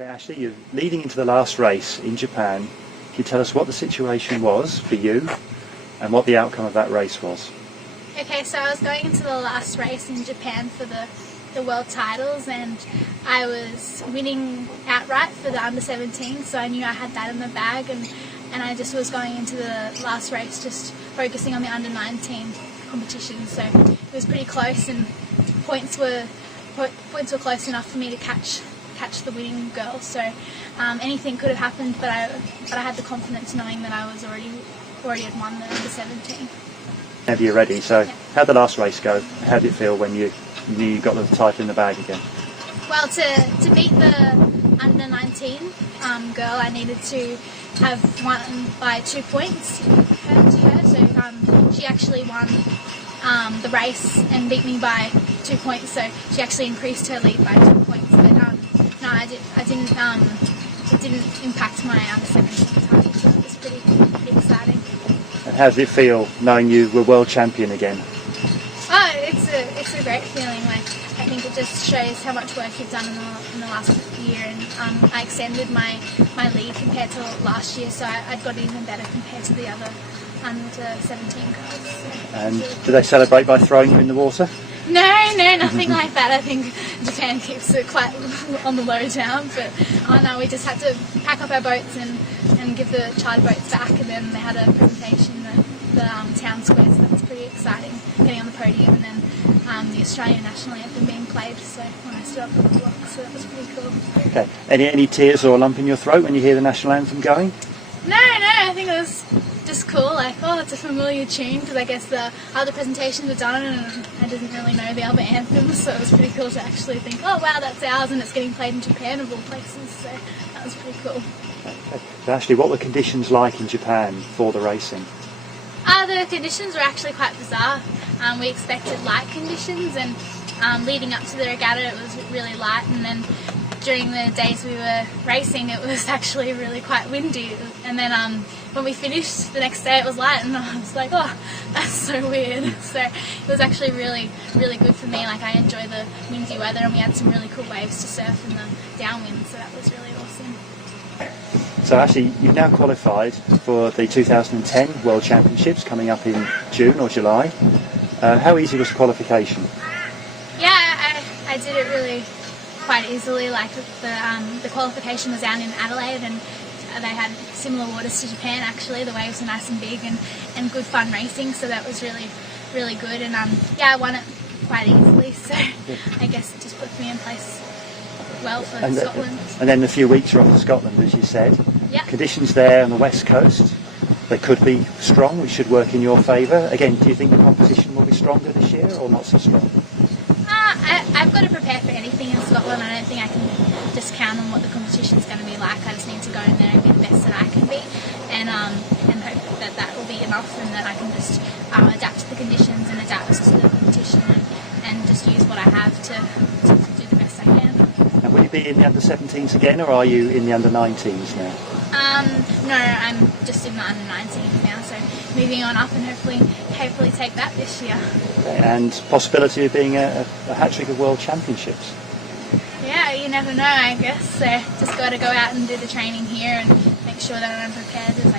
Ashley, you're leading into the last race in Japan. Can you tell us what the situation was for you and what the outcome of that race was? Okay, so I was going into the last race in Japan for the world titles, and I was winning outright for the under 17, so I knew I had that in the bag, and I just was going into the last race just focusing on the under 19 competition. So it was pretty close, and points were close enough for me to catch the winning girl. So anything could have happened, but I had the confidence knowing that I was already had won the under 17. Now you're ready. So yeah. How'd the last race go? How did it feel when you knew you got the title in the bag again? Well, to beat the under 19 girl, I needed to have won by 2 points to her. So she actually won the race and beat me by 2 points. So she actually increased her lead by 2 points. But no, I didn't. It didn't impact my under 17 title. So it was pretty exciting. And how did it feel knowing you were world champion again? Oh, it's a great feeling. Like, I think it just shows how much work you've done in the last year, and I extended my lead compared to last year, so I'd got even better compared to the other under 17 girls. So and do they celebrate by throwing you in the water? No, nothing like that. I think Japan keeps it quite on the low down, but no, we just had to pack up our boats and give the charter boats back, and then they had a presentation at the town square, so that was pretty exciting, getting on the podium, and then the Australian national anthem being played, so when I stood up on the block, so that was pretty cool. Okay. Any tears or lump in your throat when you hear the national anthem going? No, I think it was just cool, like, oh, it's a familiar tune, because I guess the other presentations were done and I didn't really know the other anthems, so it was pretty cool to actually think, oh wow, that's ours, and it's getting played in Japan of all places, so that was pretty cool. Okay. So Ashley, what were conditions like in Japan for the racing? The conditions were actually quite bizarre. We expected light conditions, and leading up to the regatta it was really light, and then during the days we were racing it was actually really quite windy, and then when we finished the next day it was light, and I was like, oh, that's so weird. So it was actually really, really good for me. Like, I enjoy the windy weather, and we had some really cool waves to surf in the downwind, so that was really awesome. So Ashley, you've now qualified for the 2010 World Championships coming up in June or July. How easy was the qualification? Yeah, I did it really quite easily. Like, the qualification was down in Adelaide, and they had similar waters to Japan actually. The waves were nice and big, and good fun racing, so that was really, really good. And I won it quite easily, so I guess it just puts me in place well for Scotland. And then a few weeks you're off to Scotland, as you said. Yeah. Conditions there on the west coast, they could be strong, which should work in your favour. Again, do you think the competition will be stronger this year or not so strong? I've got to prepare for anything in Scotland. I don't think I can just count on what the competition's going to be like. I just need to go in there and be the best that I can be, and hope that will be enough, and that I can just adapt to the conditions and adapt to the competition, and just use what I have to do the best I can. And will you be in the under-17s again, or are you in the under-19s now? No, I'm just in the under 19 now, so moving on up and hopefully take that this year. And possibility of being a hat-trick of World Championships? Yeah, you never know, I guess, so just got to go out and do the training here and make sure that I'm prepared as